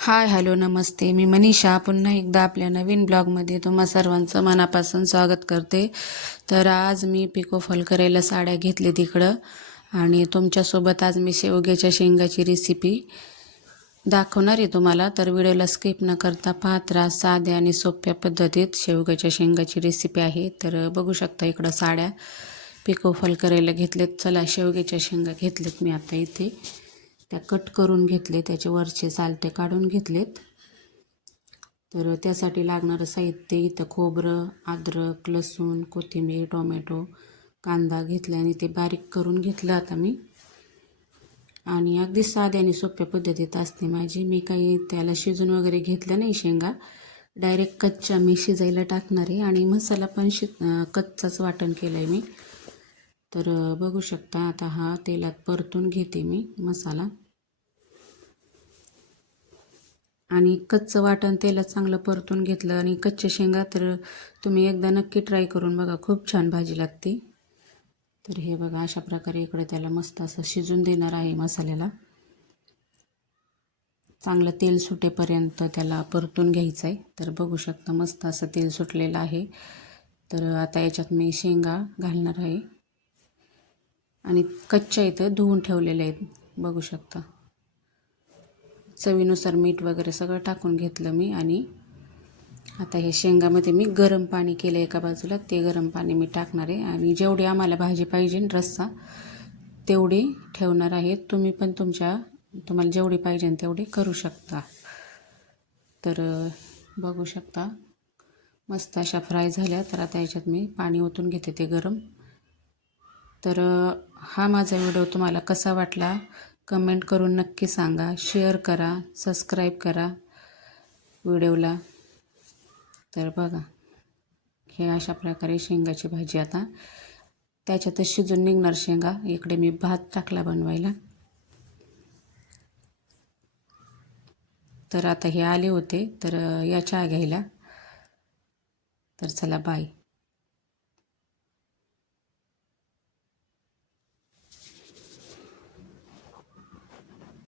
Hi hello नमस्ते. मी मनीषा पुन्हा एकदा आपल्या नवीन ब्लॉगमध्ये तुम्हा सर्वांचं मनापासून स्वागत करते. तर आज मी पिको फॉल करायला साड्या घेतले तिकडं आणि तुमच्यासोबत आज मी शेवग्याच्या शेंगाची रेसिपी दाखवणार आहे तुम्हाला. तर व्हिडिओला स्किप न करता पाहत राहा. साध्या आणि सोप्या पद्धतीत शेवग्याच्या शेंगाची रेसिपी आहे. तर बघू शकता इकडं साड्या पिको फॉल करायला घेतलेत. चला शेवग्याच्या शेंगा घेतलेत मी आता इथे. त्या कट करून घेतले, त्याचे वरचे सालटे काढून घेतलेत. तर त्यासाठी लागणारं साहित्य इथं खोबरं, अद्रक, लसूण, कोथिंबीर, टोमॅटो, कांदा घेतला आणि ते बारीक करून घेतलं आता मी. आणि अगदी साध्या आणि सोप्या पद्धतीत असते माझी. मी काही त्याला शिजून वगैरे घेतलं नाही शेंगा, डायरेक्ट कच्च्या मी शिजायला टाकणार आहे. आणि मसाला पण कच्चाच वाटण केलं आहे मी. तर बघू शकता आता हा तेलात परतून घेते मी मसाला. आणि कच्चं वाटण तेलात चांगलं परतून घेतलं. आणि कच्च्या शेंगा तर तुम्ही एकदा नक्की ट्राय करून बघा, खूप छान भाजी लागते. तर हे बघा अशा प्रकारे इकडे त्याला मस्त असं शिजून देणार आहे मसाल्याला. चांगलं तेल सुटेपर्यंत त्याला परतून घ्यायचं आहे. तर बघू शकता मस्त असं तेल सुटलेलं आहे. तर आता याच्यात मी शेंगा घालणार आहे आणि कच्च्या इथं धुवून ठेवलेल्या आहेत, बघू शकता. चवीनुसार मीठ वगैरे सगळं टाकून घेतलं मी. आणि आता हे शेंगामध्ये मी गरम पाणी केलं एका बाजूला, ते गरम पाणी मी टाकणार आहे. आणि जेवढी आम्हाला भाजी पाहिजे रस्सा तेवढी ठेवणार आहे. तुम्ही पण तुम्हाला जेवढी पाहिजे तेवढी करू शकता. तर बघू शकता मस्त अशा फ्राय झाल्या. तर आता याच्यात मी पाणी ओतून घेते ते गरम. तर हा माझा व्हिडिओ तुम्हाला कसा वाटला कमेंट करून नक्की सांगा. शेअर करा, सबस्क्राईब करा व्हिडिओला. तर बघा हे अशा प्रकारे शेंगाची भाजी आता त्याच्यातच शिजून निघणार शेंगा. इकडे मी भात टाकला बनवायला. तर आता हे आले होते तर या चहा घ्यायला. तर चला बाय.